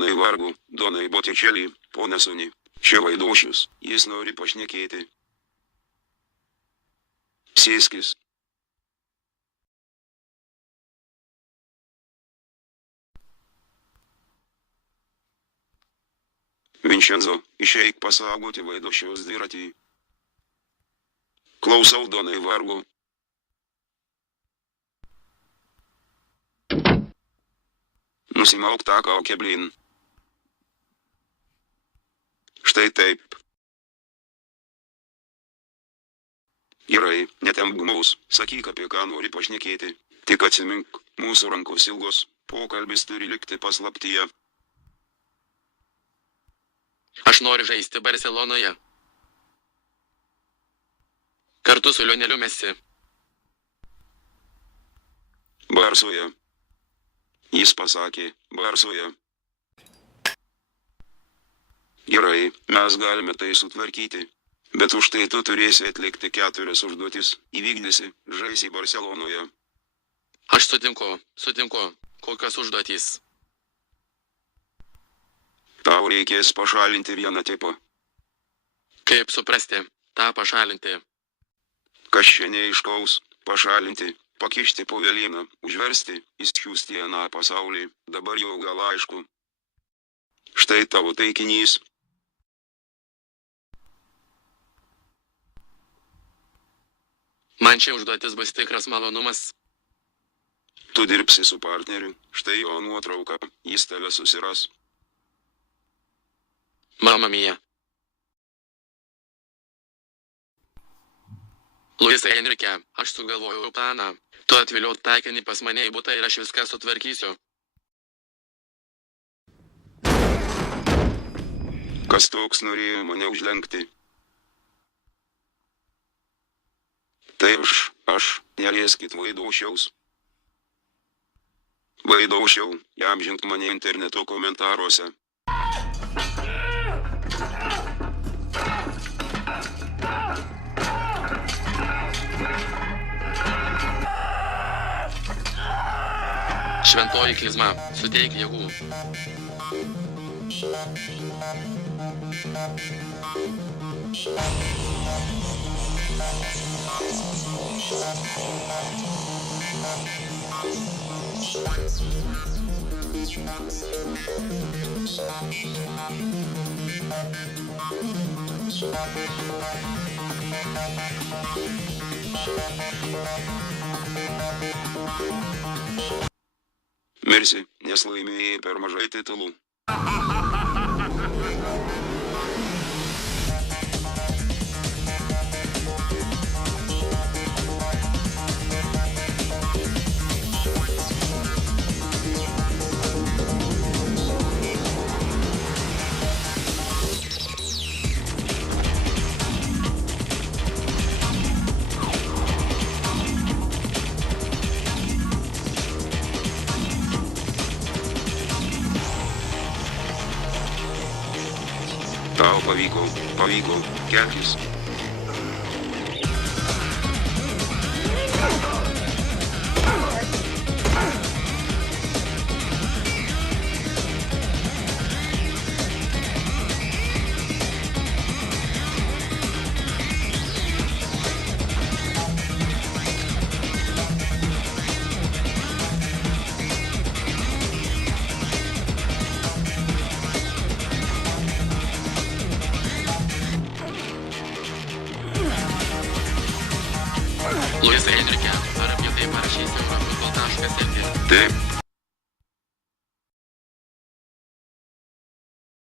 Donai vargu, donai botičelį, pone suni, čia vaidošius, jis nori pašnekėti. Sėskis. Vincenzo, išeik pasaugoti vaidošiaus dviratį. Klausau, donai vargu. Nusimauk tą kaukę, blin. Štai taip. Gerai, netempk gumaus, sakyk, apie ką nori pašnekėti. Tik atsimink, mūsų rankos ilgos, pokalbis turi likti paslaptyje. Aš noriu žaisti Barcelonoje. Kartu su Lioneliu Messi. Barsoje. Jis pasakė, Barsoje. Gerai, mes galime tai sutvarkyti. Bet už tai tu turėsi atlikti 4 užduotis. Įvykdysi, žaisi Barcelonoje. Aš sutinku. Kokios užduotys? Tau reikės pašalinti vieną tipą. Kaip suprasti, tą pašalinti? Kas čia neaiškaus, pašalinti, pakišti po velėną, užversti, įsiųsti į aną pasaulį, dabar jau gal aišku. Štai tavo taikinys. Man ši užduotis bus tikras malonumas. Tu dirbsi su partneriu, štai jo nuotrauka, jis tave susiras. Mamma mia. Luisai Enrike, aš sugalvojau planą. Tu atviliot taikinį pas mane į butą ir aš viską sutvarkysiu. Kas toks norėjo mane užlenkti? Tai aš, nelieskit Vaidošiaus. Vaidošiau, įamžink mane interneto komentaruose. Šventoji klizma, suteik jėgų. Mirsi, nes laimėjai per mažai titulų. Tau pavyko, kelkis. Luisai Enrike, ar apie tai parašysi futbol.lt? Taip.